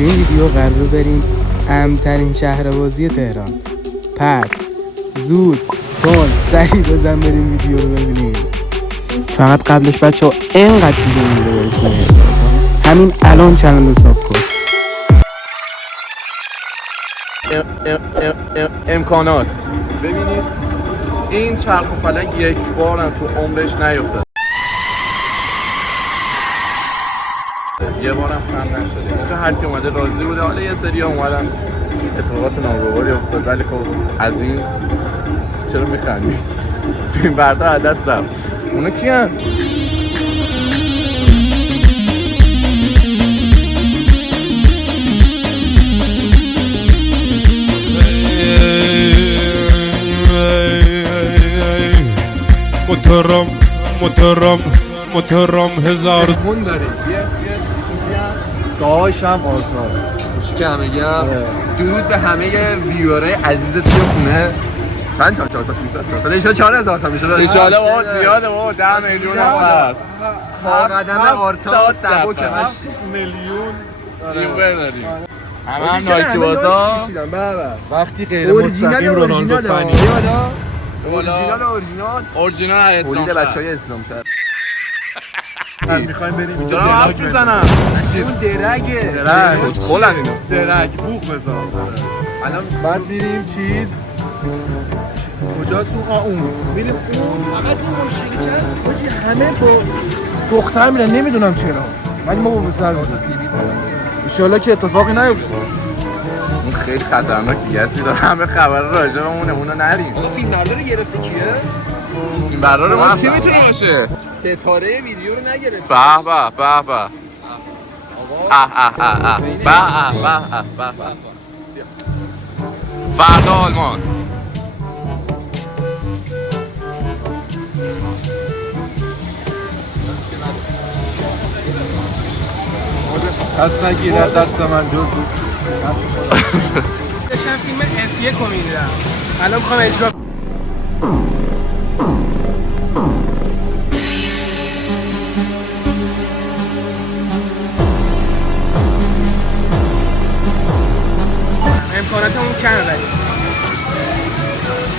تو این ویدیو قراره بریم امن‌ترین شهربازی تهران. پس زود تون سریع بزن بریم ویدیو رو ببینیم. فقط قبلش بچه‌ها اینقدر ویدیو رو برسیم همین الان چنل رو ساب کن. امکانات ببینید این چرخ و فلک یک بارم تو عمرش نیفتاد، یه بارم خم نشده. اینجا هر کی اومده راضی بوده. حالا یه سری اومدن اتفاقات ناگواری افتاد، ولی خب از این چرا میخندی؟ فیلم بردار از دست رفت. اونا کیان؟ مترم هزار مون داریم یه داش هم آرتار خوشی که همه گم درود به همه ویورای عزیز توی خونه. چند تا 400 500 انشالله 4000 تا میشه. انشالله بابا زیاده بابا 10 میلیون نفر با قدم آرتا سبک 8 میلیون ویور داریم. همه نایکی بازا وقتی غیر مستقیم رونالدو فنی اورجینال اسلام شهر بچهای اسلام شهر. میخوایم بریم اینجا حرف میزنم. اون درگه خولن اینو درک بوق بزن. الان بعد میریم چیز کجاست اون میریم اون فقط اون مشکلی که هست باجی همه با دختر میرن نمیدونم چرا، ولی ما با پسر تا سیبی انشالله که اتفاقی نیفته. اون خیلی خطرناکی هستی داره. همه خبر راجع به اونو نریم. آقا فیلم بردار گرفته کیه؟ این برنامه ما چی میتونه باشه؟ ستاره ویدیو رو نگرفته. به به به به به فردا آلمان. دست نگیر دست من جز داشتم فیلم F1 رو می‌دیدم. الان می‌خوام اجرا امکاناتمون کمه ولی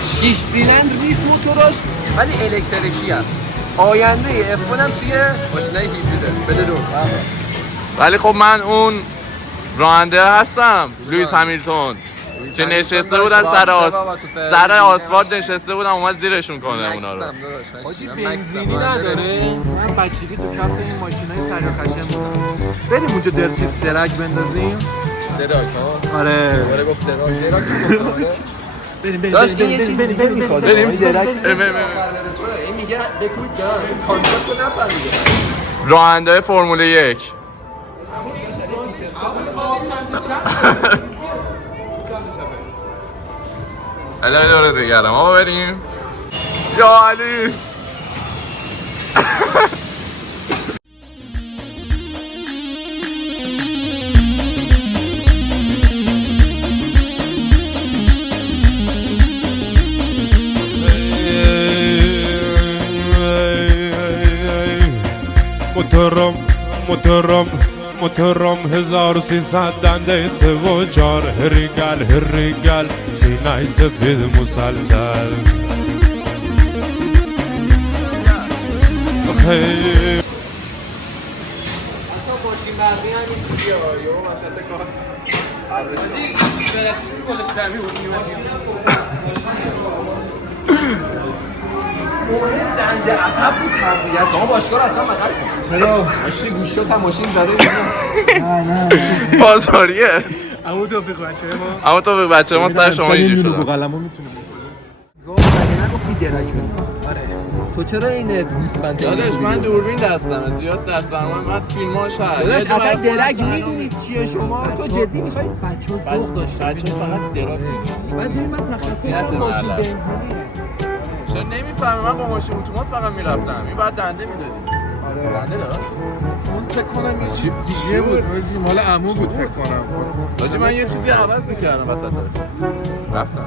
6 سیلندر نیست موتوراش ولی الکتریکی است. آینده F1 هم توی ماشینای هیبریده. بده دو. ولی خب من اون راننده هستم، لوئیس همیلتون که نشسته بودن سر آسفالت نشسته بودن اومد زیرشون کنه اونا رو. حاجی بنزینی نداره. من بچگی تو کف این ماشینای سریع خشن بودم. بریم اونجا درک بندازیم. دراک ها. آره. آره گفت دراک بریم داشت این یه چیزی میخواد. بریم. این میگه بکوید دارم کانسپت رو نفهمیده. راننده فرمول 1 الان دوره دیگرم ما بریم. یا علی مترم 1300 دنده 3 و 4 هریگل سینه سفید مسلسل. ماشین برقی همین بیا یا وسط کار حاجی بلدی کلش برمی بود دنده عقب بود تقویت شما باشگاه اصلا مقر کن. چرا؟ ماشین گوشت هم ماشین زده. نه بازاریه. اما توفیق بچه ما سر شما اینجور شدن. با قلمو میتونیم گفت مگه نگفتی درک بنداز؟ آره تو چرا این گوسفند داداش من دوربین دستمه زیاد دست برنامه من فیلماش هست. داداش اصلا درک میدونید چیه شما؟ تو جدی میخوای بچه‌ها ذوق داشته بچه فقط درک میدونم. بعد ببین من تخصصم ماشین بنزینیه. چرا نمیفهمی؟ من با ماشین اتومات فقط میرفتم. این بعد دنده میدادی. آره دنده داد. اون فکر کنم یه چیز دیگه بود حاجی، مال عمو بود فکر کنم. حاجی من یه چیزی عوض میکردم وسطش رفتم.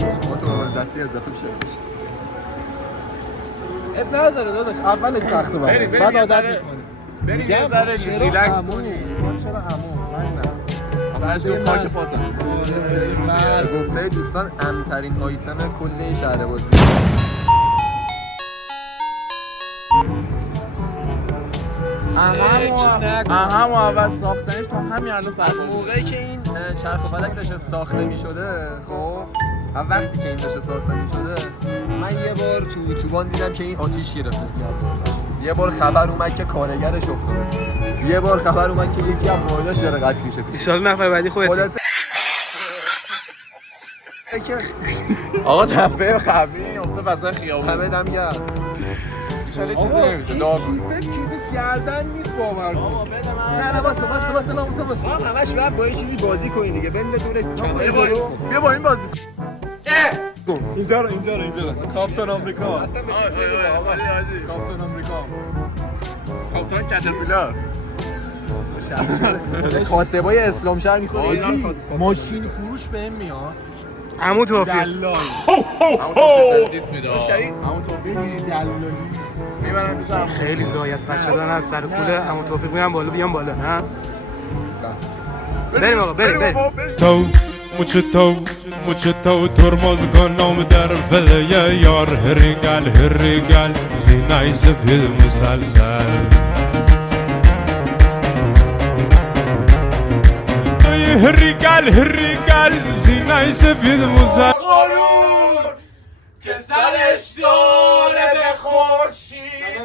شما تو اون دستی اضافه شدش. اب نداره داداش، اولش سخته بریم بعد یه عادت ذره می‌کنی. بریم یه ذره ریلکس کنیم. چرا عمو؟ بعد خاک پاتم. گفته دوستان امترین آیتم کل این شهر بازی. اهم اول ساختنش تا همین الان از سر موقعی که این چرخ و فلک داشته ساخته می شده خب وقتی که این داشته ساخته می شده من یه بار تو یوتیوبان دیدم که این آتیش گرفته کرد. یه بار خبر اومد که کارگرش افتاده. یه بار خبر اومد که یکی از واحداش داره قطع میشه. ان شاء الله نفر بعدی خودت. آقا دفعه قبلی افتاد وسط خیابون. همه دم گرد. چاله چیزی نمیشه. داغ. چیز گردن نیست باور کن. نه واسه همش بعد با یه چیزی بازی کنی دیگه. بند دورش بیا با این بازی. اینجا رو کاپتان آمریکا. اصلا به چیز نمیشه. کاپتان آمریکا. کاپتان کاترپیلار. کاسبای اسلام شهر میخوره. ماشین فروش بهم میاد. عمو توفیق دلال. دیس میده. عمو توفیق دلالی. میبرن پیشم. خیلی زای از بچه‌ها دارن از سر کوله عمو توفیق میان بالا بیان بالا نه بریم آقا بریم تو مچتو ترمز کن نام در فدای یار هرینگل زینای سفید مسلسل هرینگل زینای سفید مسلسل که سرش داره به خورشید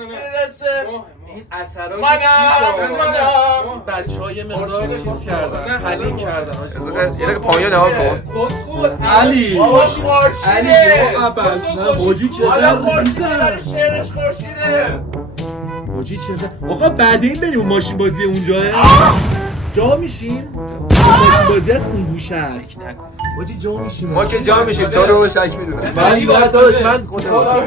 میرسه. این اثرات منم بچه‌های مقدار چیز کردن حلیم کردن یه دقیقه پایین نها کن. علی خورشیده موجی حالا چه خورشیده داره شعرش خورشیده. موجی چه آقا بعد این بریم اون ماشین بازی اونجاه جا میشیم ماشین بازی از اون گوشه است موجی جا میشیم ما که جا میشیم تو رو شک میدونم. ولی داداش من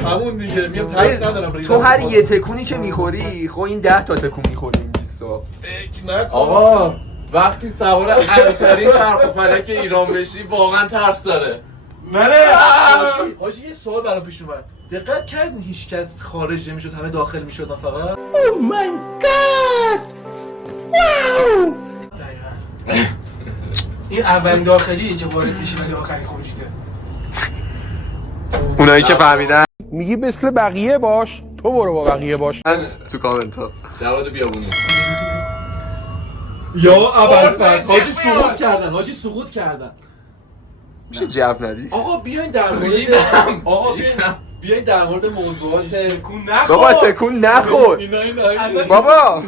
همون دیگه میام ترس ندارم تو هر یه تکونی که میخوری خب این 10 تا تکون میخوری این 20 تا. فکر نکن آقا وقتی سوار امترین چرخ و فلک ایران بشی واقعا ترس داره. حاجی یه سوال برام پیش اومد. دقت کردین هیچ کس خارج نمیشد همه داخل میشدن فقط؟ او مای گاد واو این اولین داخلیه که وارد میشی ولی آخرین خروجیته. اونایی که فهمیدن میگی مثل بقیه باش تو برو با بقیه باش تو کامنت ها جواد بیابونی یا ابوالفضل حاجی سقوط کردن میشه جو ندی. آقا بیاین در مورد بیاین در مورد موضوعات تکون بابا تکون نخور بابا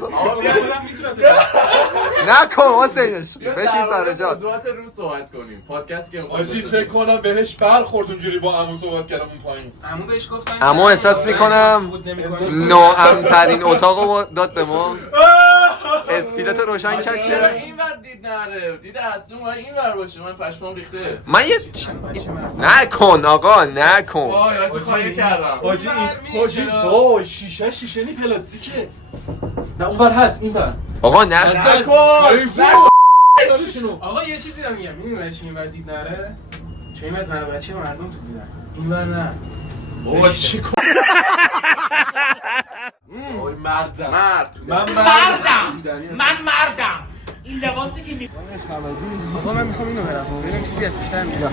نکن حسینش بشین سر جات. موضوعات روز صحبت کنیم پادکست که حاجی فکر کنم بهش برخورد اونجوری با عمو صحبت کردم اون پایین. عمو بهش گفتن اما احساس میکنم ناامن‌ترین اتاقو داد به ما. اسپیدتو روشن کرد چرا که این ور دید نره دید اصلا باید این ور باشه. من پشمام ریخته. من یه نکن آقا نکن. وای حاجی خواهی کردم. حاجی وای شیشه نی پلاستیکه. نه اونور هست اینور. آقا نه نکن. آقا یه چیزی رو میگم میدونی چی اینور دید نره چون این زن و بچه مردم تو دیدن اینور نه بابا چی کن وای مردم مرد من مردم این لباسی که آقا من میخوام اینو برم ببینم چیزی از بیشتر میاد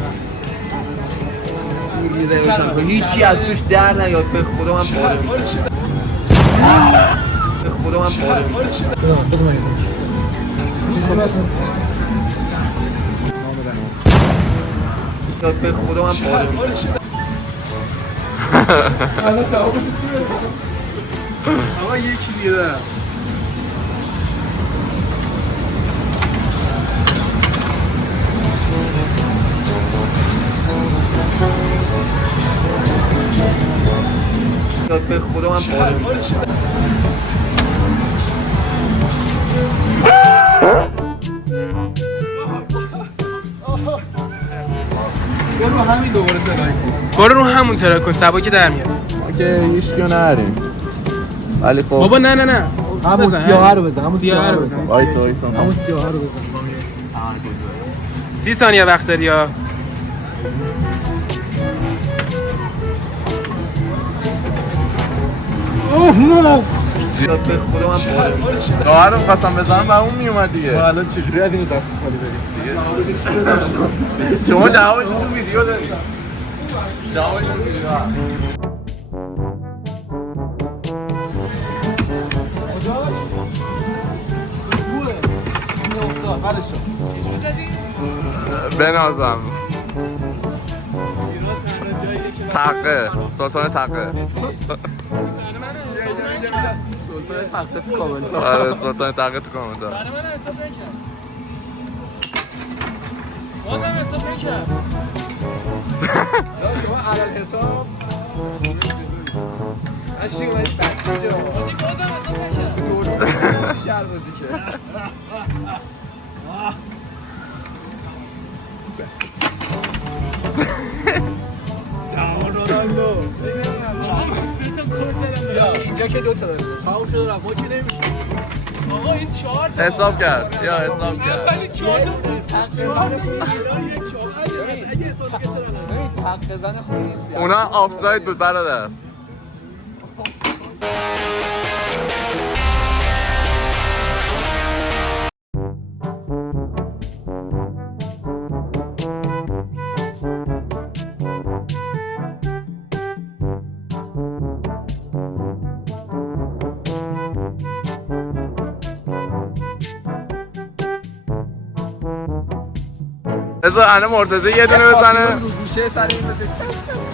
میزنی روشن کن هیچی از توش در نیاد. به خدا من پاره میشم. به خدا من پاره میشم. به خدا من پاره میشم. آقا یکی دیگه به خدا من پاره میشم. برو همین دوباره ترک کن. برو رو همون ترک کن سبا که در میاد که هیچ کیو نریم ولی خب بابا نه همون سیاهه رو بزن. همون سیاهه رو بزن وایسا همون سیاهه رو بزن. 30 ثانیه وقت داری یا به خدا من پاره میشم. داور رو خواستم بزنم و اون میومد دیگه. ما الان چجوری از اینو دست خالی بریم دیگه؟ شما جوابش تو ویدیو دارید. جوابش تو ویدیو هست. بنازم تقه سلطان تقه سلطان تقه تو کامنت ها. آره سلطان تقه تو کامنت ها. بازم حساب نکرد. شما علل حساب اشی اومدی بچه جا بازی بازم حساب نکرد. دورو شهر بازی که اینجا که دوتا داریم تمام شده رفت ما که نمیشون آقا این 4 تا حساب کرد یا حساب کرد اولی 4 تا ببین حق زن خوبی نیستی اونا آفساید بود برادر. بذار الان مرتضی یه دونه بزنه. رو گوشه سر این بزنید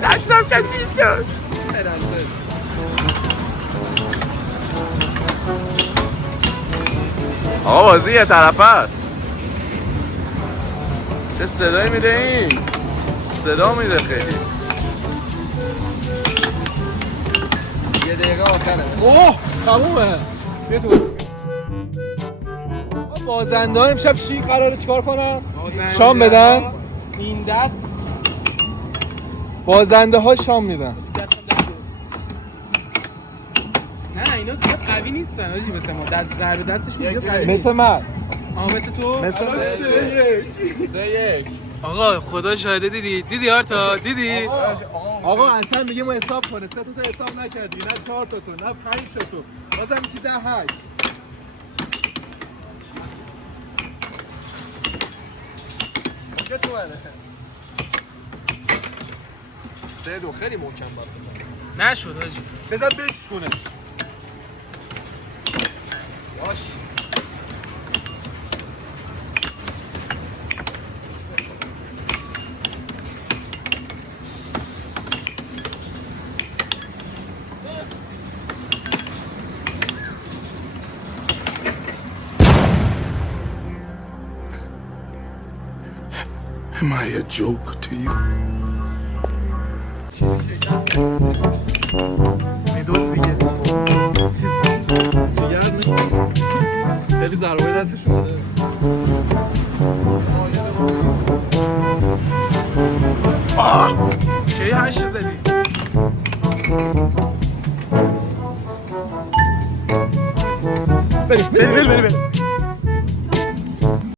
دستم کشید شد. پرنسس آقا بازی یه طرف است. چه صدایی میده این؟ صدا میده خیلی. یه دقیقه آخره اوه تمومه. بیا تو بازنده ها امشب چی قراره چیکار کنن؟ شام بدن؟ این دست بازنده ها شام میدن. نه اینا زیاد قوی نیستن آجی، مثل ما دست ضربه دستش زیاد قوی مثل من مثل تو مثل آقا خدا شاهده. دیدی آرتا دیدی آقا اصلا میگه ما حساب کنه 3 تا حساب نکردی نه 4 تا تو نه 5 تا تو بازم میشه 10 8 چه تو بره 3-2 خیلی محکم باید بزن نشد آجی. بزن بهش کنه یاش Am I a joke to you? خیلی ضربه دستش اومده چه 8 زدی بریم